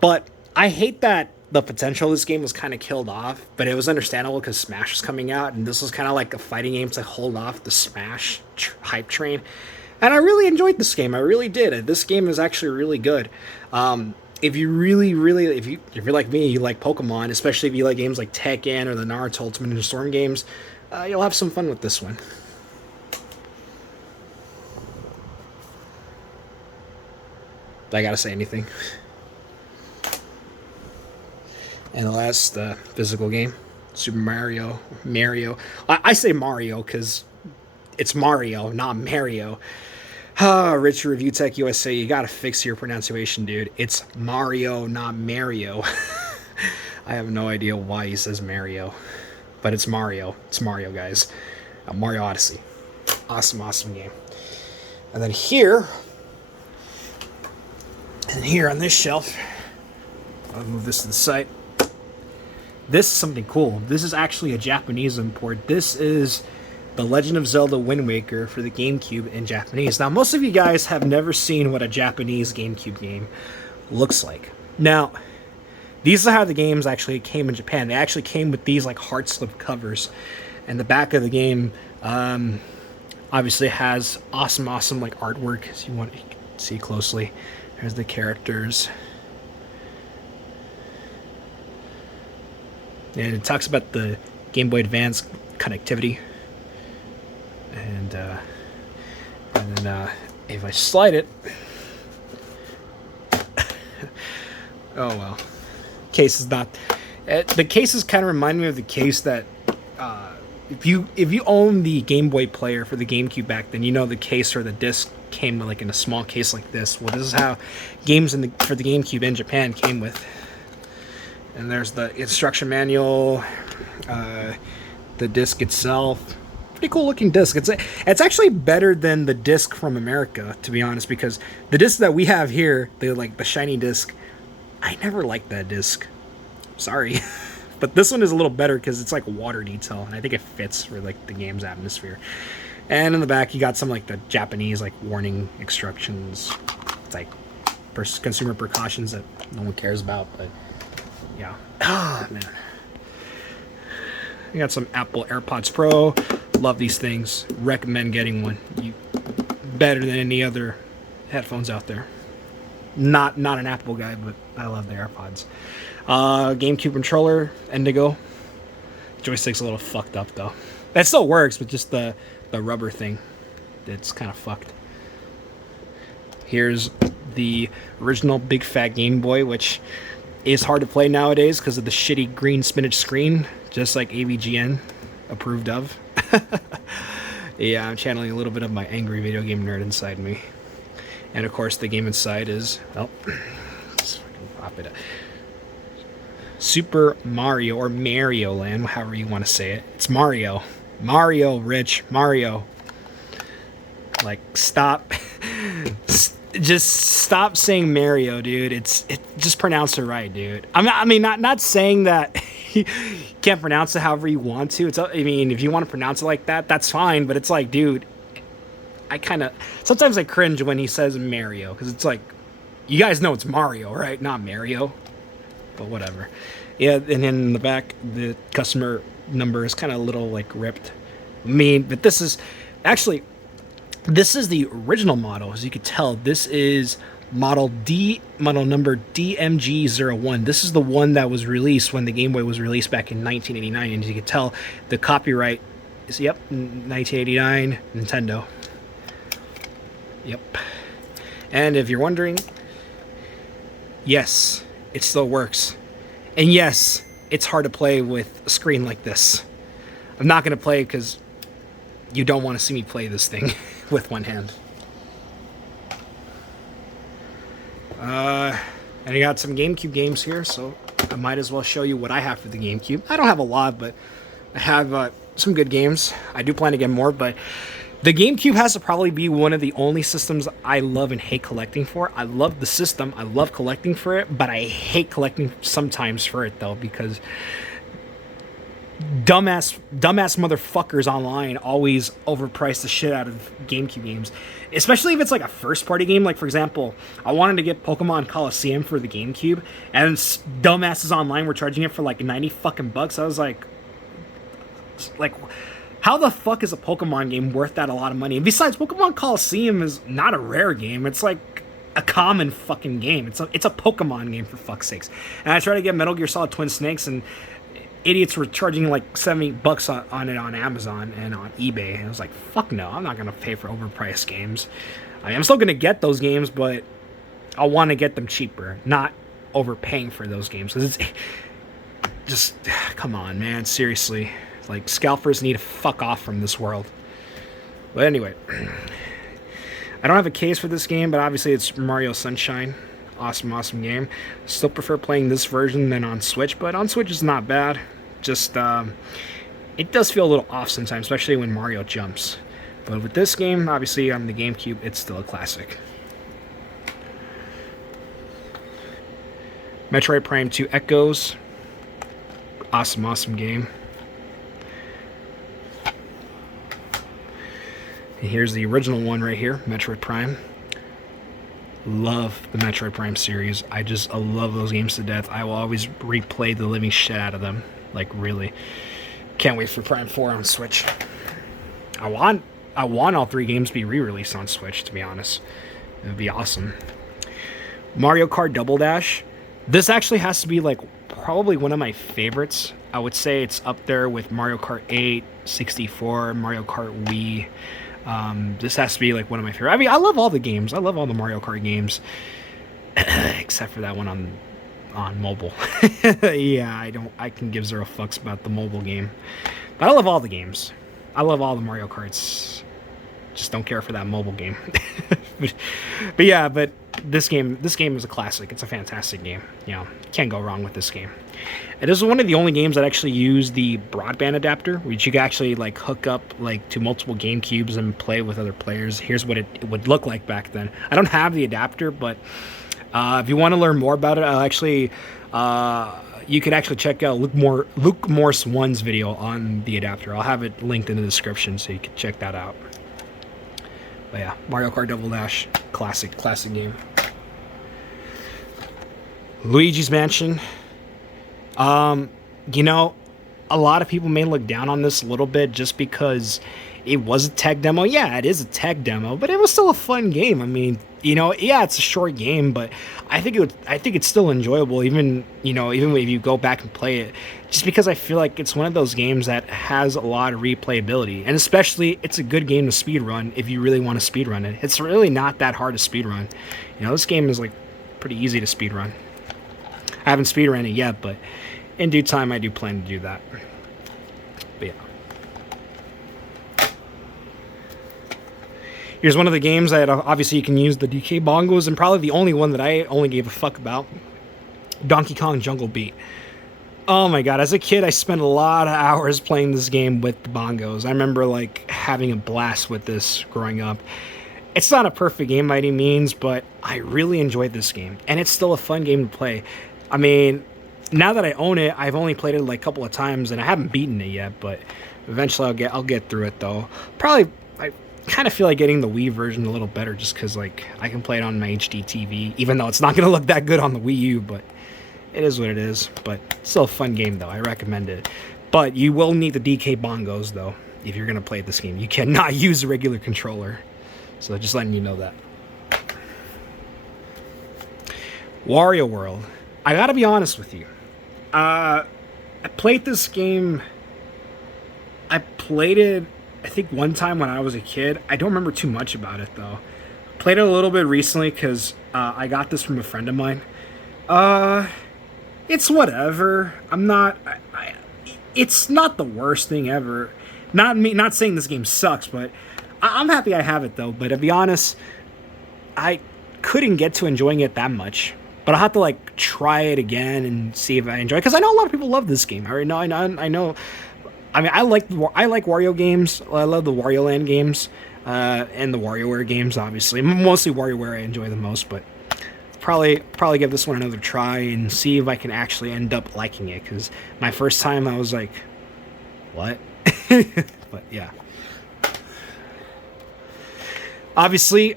But I hate that the potential of this game was kind of killed off, but it was understandable because Smash was coming out, and this was kind of like a fighting game to hold off the Smash hype train. And I really enjoyed this game. I really did. This game is actually really good. If you if you're like me, you like Pokemon, especially if you like games like Tekken or the Naruto Ultimate Ninja Storm games, you'll have some fun with this one. I gotta say anything. And the last physical game, Super Mario. I say Mario because it's Mario, not Mario. Rich Review Tech USA, you gotta fix your pronunciation, dude. It's Mario, not Mario. I have no idea why he says Mario, but it's Mario. It's Mario, guys. Mario Odyssey. Awesome, awesome game. And then here on this shelf, I'll move this to the side. This is something cool. This is actually a Japanese import. This is The Legend of Zelda Wind Waker for the GameCube in Japanese. Now, most of you guys have never seen what a Japanese GameCube game looks like. Now, these are how the games actually came in Japan. They actually came with these like heart slip covers. And the back of the game obviously has awesome like artwork, as you want to see closely. There's the characters. And it talks about the Game Boy Advance connectivity. And then if I slide it, oh well. Case is not. The cases kind of remind me of the case that if you own the Game Boy player for the GameCube back then, you know the case or the disc came like in a small case like this. Well, this is how games for the GameCube in Japan came with. And there's the instruction manual, the disc itself. Pretty cool looking disc. It's actually better than the disc from America, to be honest, because the disc that we have here, the shiny disc, I never liked that disc. Sorry. But this one is a little better because it's like water detail, and I think it fits for like the game's atmosphere. And in the back, you got some like the Japanese like warning instructions. It's like consumer precautions that no one cares about, but yeah. Ah, man. We got some Apple AirPods Pro. Love these things. Recommend getting one. Better than any other headphones out there. Not an Apple guy, but I love the AirPods. GameCube controller, Indigo. Joystick's a little fucked up though. That still works, but just the rubber thing, it's kind of fucked. Here's the original Big Fat Game Boy, which is hard to play nowadays because of the shitty green spinach screen, just like AVGN approved of. Yeah, I'm channeling a little bit of my angry video game nerd inside me. And of course, the game inside is, let's fucking pop it up. Super Mario, or Mario Land, however you want to say it. It's Mario. Mario, Rich. Mario. Like, stop. Just stop saying Mario, dude. Just pronounce it right, dude. Not saying that you can't pronounce it however you want to. If you want to pronounce it like that, that's fine. But it's like, dude, sometimes I cringe when he says Mario because it's like, you guys know it's Mario, right? Not Mario. But whatever. Yeah, and then in the back, the customer number is kind of a little like ripped. But this is actually. This is the original model. As you can tell, this is model number DMG01. This is the one that was released when the Game Boy was released back in 1989. And as you can tell, the copyright is, yep, 1989, Nintendo. Yep. And if you're wondering, yes, it still works. And yes, it's hard to play with a screen like this. I'm not going to play because you don't want to see me play this thing with one hand. And I got some GameCube games here, so I might as well show you what I have for the GameCube. I don't have a lot, but I have some good games. I do plan to get more, but the GameCube has to probably be one of the only systems I love and hate collecting for. I love the system, I love collecting for it, but I hate collecting sometimes for it, though, because dumbass motherfuckers online always overprice the shit out of GameCube games, especially if it's like a first party game. Like, for example, I wanted to get Pokemon Coliseum for the GameCube, and dumbasses online were charging it for like 90 fucking bucks. I was like, how the fuck is a Pokemon game worth that a lot of money? And besides, Pokemon Coliseum is not a rare game. It's like a common fucking game. It's a Pokemon game, for fuck's sakes. And I tried to get Metal Gear Solid Twin Snakes, and idiots were charging like $70 on it on Amazon and on eBay. And I was like, fuck no, I'm not gonna pay for overpriced games. I mean, I'm still gonna get those games, but I want to get them cheaper, not overpaying for those games. Because it's just, come on, man, seriously. Like, scalpers need to fuck off from this world. But anyway, I don't have a case for this game, but obviously it's Mario Sunshine. Awesome game. Still prefer playing this version than on Switch, but on Switch is not bad. Just, it does feel a little off sometimes, especially when Mario jumps. But with this game, obviously on the GameCube, it's still a classic. Metroid Prime 2 Echoes. Awesome game. And here's the original one right here, Metroid Prime. Love the Metroid Prime series. I love those games to death. I will always replay the living shit out of them. Like, really. Can't wait for Prime 4 on Switch. I want all three games to be re-released on Switch, to be honest. It would be awesome. Mario Kart Double Dash. This actually has to be, like, probably one of my favorites. I would say it's up there with Mario Kart 8, 64, Mario Kart Wii. This has to be like one of my favorite. I mean, I love all the games. I love all the Mario Kart games, except for that one on mobile. Yeah, I can give zero fucks about the mobile game, but I love all the games. I love all the Mario Karts. Just don't care for that mobile game. but yeah, but this game is a classic. It's a fantastic game. You know, can't go wrong with this game. And this is one of the only games that actually use the broadband adapter, which you can actually like hook up like to multiple GameCubes and play with other players. Here's what it would look like back then. I don't have the adapter, but if you want to learn more about it, I'll actually you could actually check out Luke Morse 1's video on the adapter. I'll have it linked in the description so you can check that out. But yeah, Mario Kart Double Dash, classic game. Luigi's Mansion. You know, a lot of people may look down on this a little bit just because it was a tech demo. Yeah, it is a tech demo, but it was still a fun game. I mean, you know, yeah, it's a short game, but I think it's still enjoyable, even if you go back and play it, just because I feel like it's one of those games that has a lot of replayability, and especially it's a good game to speedrun if you really want to speedrun it. It's really not that hard to speedrun. You know, this game is like pretty easy to speedrun. I haven't speedrun it yet, but in due time I do plan to do that. But yeah. Here's one of the games that obviously you can use the DK bongos, and probably the only one that I only gave a fuck about. Donkey Kong Jungle Beat. Oh my god, as a kid I spent a lot of hours playing this game with the bongos. I remember like having a blast with this growing up. It's not a perfect game by any means, but I really enjoyed this game, and it's still a fun game to play. I mean, now that I own it, I've only played it like a couple of times, and I haven't beaten it yet, but eventually I'll get through it though. Probably, I kind of feel like getting the Wii version a little better, just because like I can play it on my HD TV, even though it's not going to look that good on the Wii U, but it is what it is. But still a fun game though. I recommend it. But you will need the DK bongos though if you're going to play this game. You cannot use a regular controller. So just letting you know that. Wario World. I gotta be honest with you. I played this game. I played it, I think, one time when I was a kid. I don't remember too much about it, though. Played it a little bit recently because I got this from a friend of mine. It's whatever. I'm not... it's not the worst thing ever. Not saying this game sucks, but I'm happy I have it, though. But to be honest, I couldn't get to enjoying it that much. But I'll have to, like, try it again and see if I enjoy it. Because I know a lot of people love this game. I know. I mean, I like Wario games. I love the Wario Land games. And the WarioWare games, obviously. Mostly WarioWare I enjoy the most. But probably give this one another try and see if I can actually end up liking it. Because my first time, I was like, what? But, yeah. Obviously,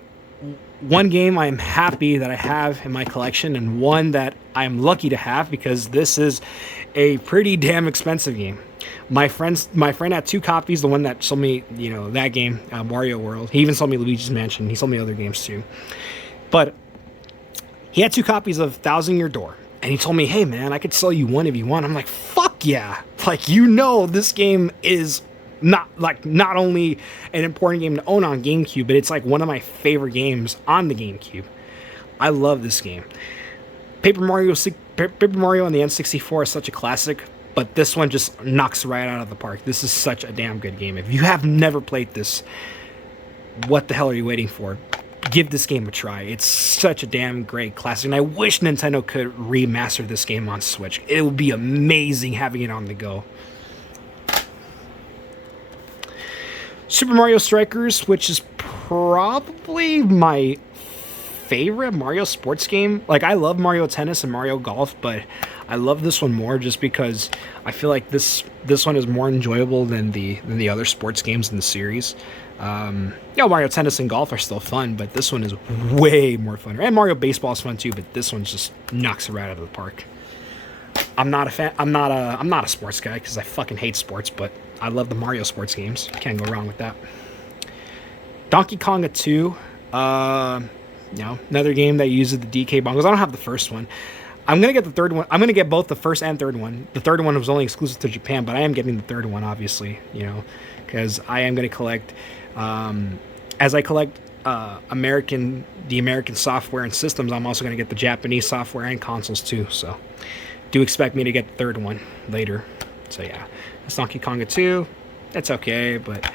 one game I'm happy that I have in my collection, and one that I'm lucky to have, because this is a pretty damn expensive game. My friend had 2 copies. The one that sold me, that game, Wario World. He even sold me Luigi's Mansion. He sold me other games too. But he had 2 copies of Thousand Year Door, and he told me, "Hey man, I could sell you one if you want." I'm like, "Fuck yeah!" Like, this game is not only an important game to own on GameCube, but it's like one of my favorite games on the GameCube. I love this game. Paper Mario on the N64 is such a classic, but this one just knocks right out of the park. This is such a damn good game. If you have never played this, what the hell are you waiting for? Give this game a try. It's such a damn great classic, and I wish Nintendo could remaster this game on Switch. It would be amazing having it on the go. Super Mario Strikers, which is probably my favorite Mario sports game. Like, I love Mario Tennis and Mario Golf, but I love this one more just because I feel like this one is more enjoyable than the other sports games in the series. Mario Tennis and Golf are still fun, but this one is way more fun. And Mario Baseball is fun too, but this one just knocks it right out of the park. I'm not a fan. I'm not a sports guy because I fucking hate sports, but I love the Mario sports games. Can't go wrong with that. Donkey Konga 2. Another game that uses the DK bongos. I don't have the first one. I'm going to get the third one. I'm going to get both the first and third one. The third one was only exclusive to Japan, but I am getting the third one, obviously, because I am going to collect, as I collect the American software and systems, I'm also going to get the Japanese software and consoles too, so do expect me to get the third one later. So yeah, it's Donkey Konga 2. That's okay, but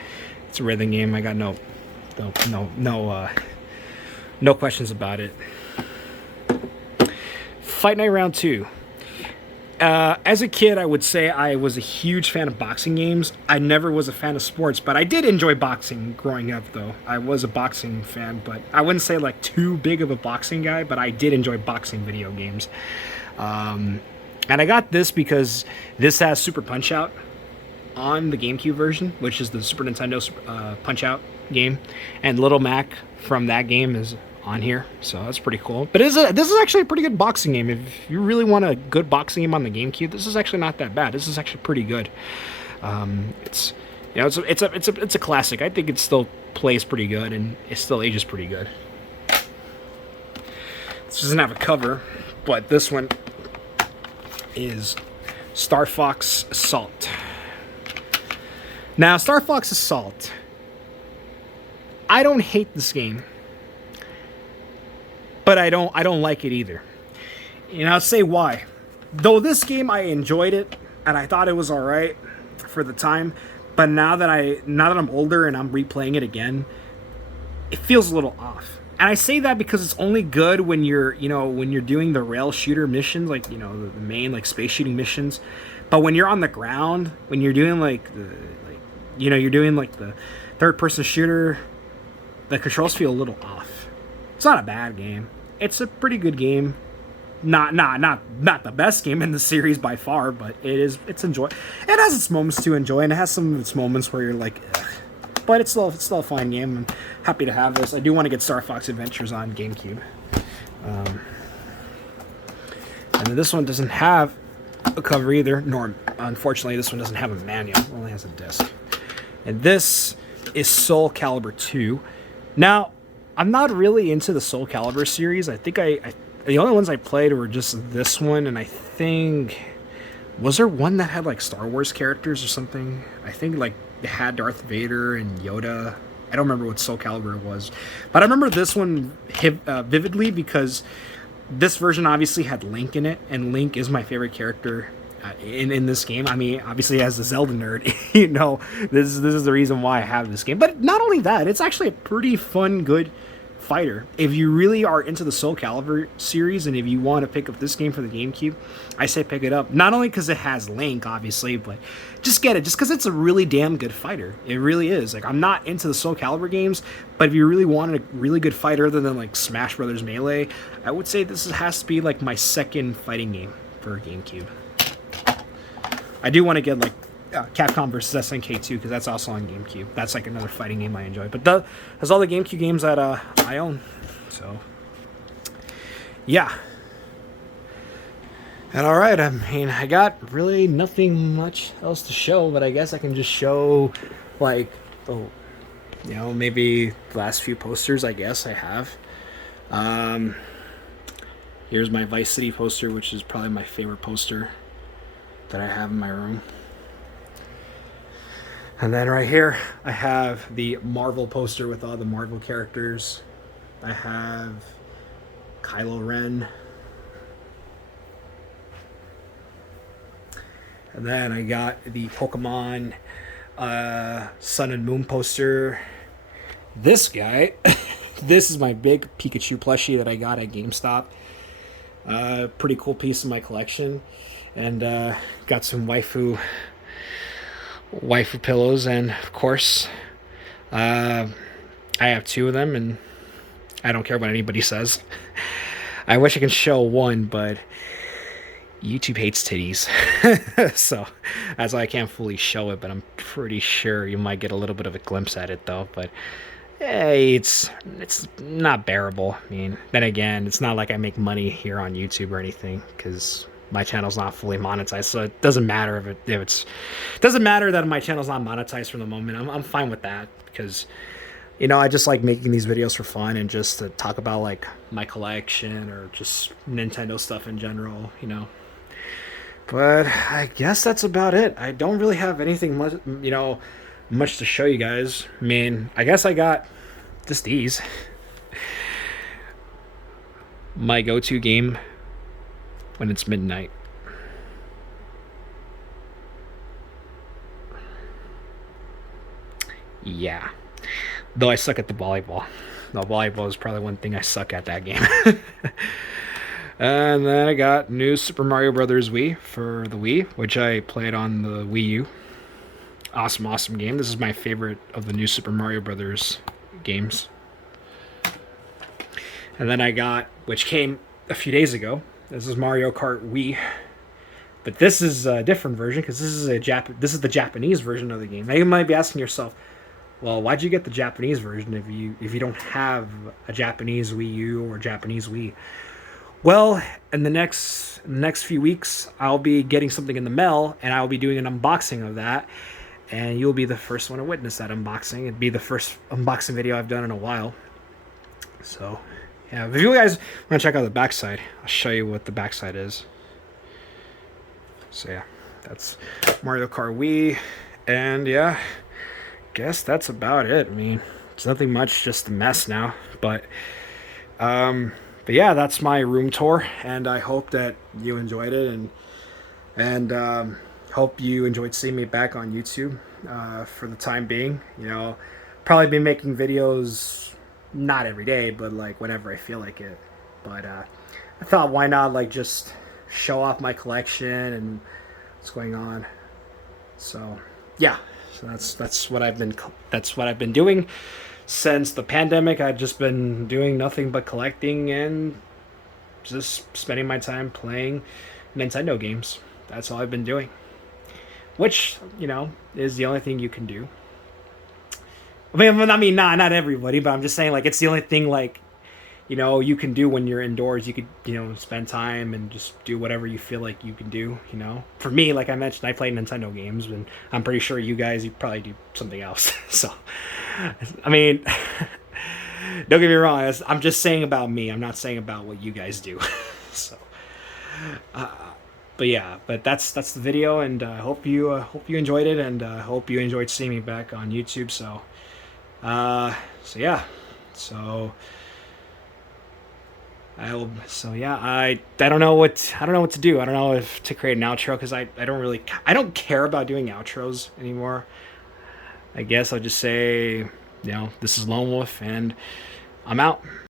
it's a rhythm game. I got no questions about it. Fight Night Round 2. As a kid, I would say I was a huge fan of boxing games. I never was a fan of sports, but I did enjoy boxing growing up, though. I was a boxing fan, but I wouldn't say like too big of a boxing guy, but I did enjoy boxing video games. And I got this because this has Super Punch-Out on the GameCube version, which is the Super Nintendo Punch-Out game, and Little Mac from that game is on here, so that's pretty cool. But this is actually a pretty good boxing game. If you really want a good boxing game on the GameCube, this is actually not that bad. This is actually pretty good. It's a classic. I think it still plays pretty good, and it still ages pretty good. This doesn't have a cover, but this one is Star Fox Assault. Now, Star Fox Assault, I don't hate this game, but I don't like it either. And I'll say why. Though this game, I enjoyed it and I thought it was all right for the time, but now that I'm older and I'm replaying it again, it feels a little off. And I say that because it's only good when you're doing the rail shooter missions, like, the main like space shooting missions. But when you're on the ground, when you're doing you're doing the third person shooter, the controls feel a little off. It's not a bad game. It's a pretty good game. Not the best game in the series by far, but it's enjoy. It has its moments to enjoy, and it has some of its moments where you're like, ugh. But it's still a fine game. I'm happy to have this. I do want to get Star Fox Adventures on GameCube. And then this one doesn't have a cover either, nor, unfortunately, this one doesn't have a manual. It only has a disc. And this is Soul Calibur 2. Now, I'm not really into the Soul Calibur series. I think the only ones I played were just this one, and I think was there one that had like Star Wars characters or something? I think like it had Darth Vader and Yoda. I don't remember what Soul Calibur was, but I remember this one vividly because this version obviously had Link in it, and Link is my favorite character in this game. I mean, obviously as a Zelda nerd, this is the reason why I have this game. But not only that, it's actually a pretty fun, good fighter. If you really are into the Soul Calibur series, and if you want to pick up this game for the GameCube, I say pick it up. Not only because it has Link, obviously, but just get it. Just because it's a really damn good fighter. It really is. Like, I'm not into the Soul Calibur games, but if you really wanted a really good fighter other than like Smash Brothers Melee, I would say this has to be like my second fighting game for GameCube. I do want to get like Capcom vs SNK 2 because that's also on GameCube. That's like another fighting game I enjoy. But that's all the GameCube games that I own. So yeah. And all right, I mean, I got really nothing much else to show, but I guess I can just show like maybe the last few posters. I guess I have. Here's my Vice City poster, which is probably my favorite poster that I have in my room. And then right here, I have the Marvel poster with all the Marvel characters. I have Kylo Ren. And then I got the Pokemon Sun and Moon poster. This guy, this is my big Pikachu plushie that I got at GameStop. Pretty cool piece of my collection. And got some waifu pillows, and of course I have two of them, and I don't care what anybody says. I wish I could show one, but YouTube hates titties. So that's why I can't fully show it, but I'm pretty sure you might get a little bit of a glimpse at it though. But hey, it's not bearable. I mean, then again, it's not like I make money here on YouTube or anything, because my channel's not fully monetized, so it doesn't matter if it doesn't matter that my channel's not monetized for the moment. I'm fine with that, because I just like making these videos for fun and just to talk about like my collection or just Nintendo stuff in general, But I guess that's about it. I don't really have anything much to show you guys. I mean, I guess I got just these. My go-to game when it's midnight. Yeah. Though I suck at the volleyball. The volleyball is probably one thing I suck at that game. And then I got new Super Mario Brothers Wii for the Wii, which I played on the Wii U. Awesome game. This is my favorite of the new Super Mario Brothers games. And then I got, which came a few days ago, this is Mario Kart Wii, but this is a different version because this is the Japanese version of the game. Now you might be asking yourself, well, why'd you get the Japanese version if you don't have a Japanese Wii U or Japanese Wii? Well, in the next few weeks, I'll be getting something in the mail, and I'll be doing an unboxing of that, and you'll be the first one to witness that unboxing. It'd be the first unboxing video I've done in a while. So yeah, if you guys want to check out the backside, I'll show you what the backside is. So yeah, that's Mario Kart Wii, and yeah, guess that's about it. I mean, it's nothing much, just a mess now, but yeah, that's my room tour, and I hope that you enjoyed it, and hope you enjoyed seeing me back on YouTube for the time being. Probably be making videos not every day, but like whenever I feel like it. But I thought, why not like just show off my collection and what's going on. So yeah, so that's what I've been doing since the pandemic. I've just been doing nothing but collecting and just spending my time playing Nintendo games. That's all I've been doing, which is the only thing you can do. I mean, not everybody, but I'm just saying, like, it's the only thing, like, you can do when you're indoors. You could, spend time and just do whatever you feel like you can do, For me, like I mentioned, I play Nintendo games, and I'm pretty sure you probably do something else. So, I mean, Don't get me wrong. I'm just saying about me. I'm not saying about what you guys do. So, but yeah, but that's the video, and I hope you enjoyed it, and hope you enjoyed seeing me back on YouTube. So yeah, so I don't know what to do. I don't know if to create an outro because I don't care about doing outros anymore. I guess I'll just say, this is Lone Wolf, and I'm out.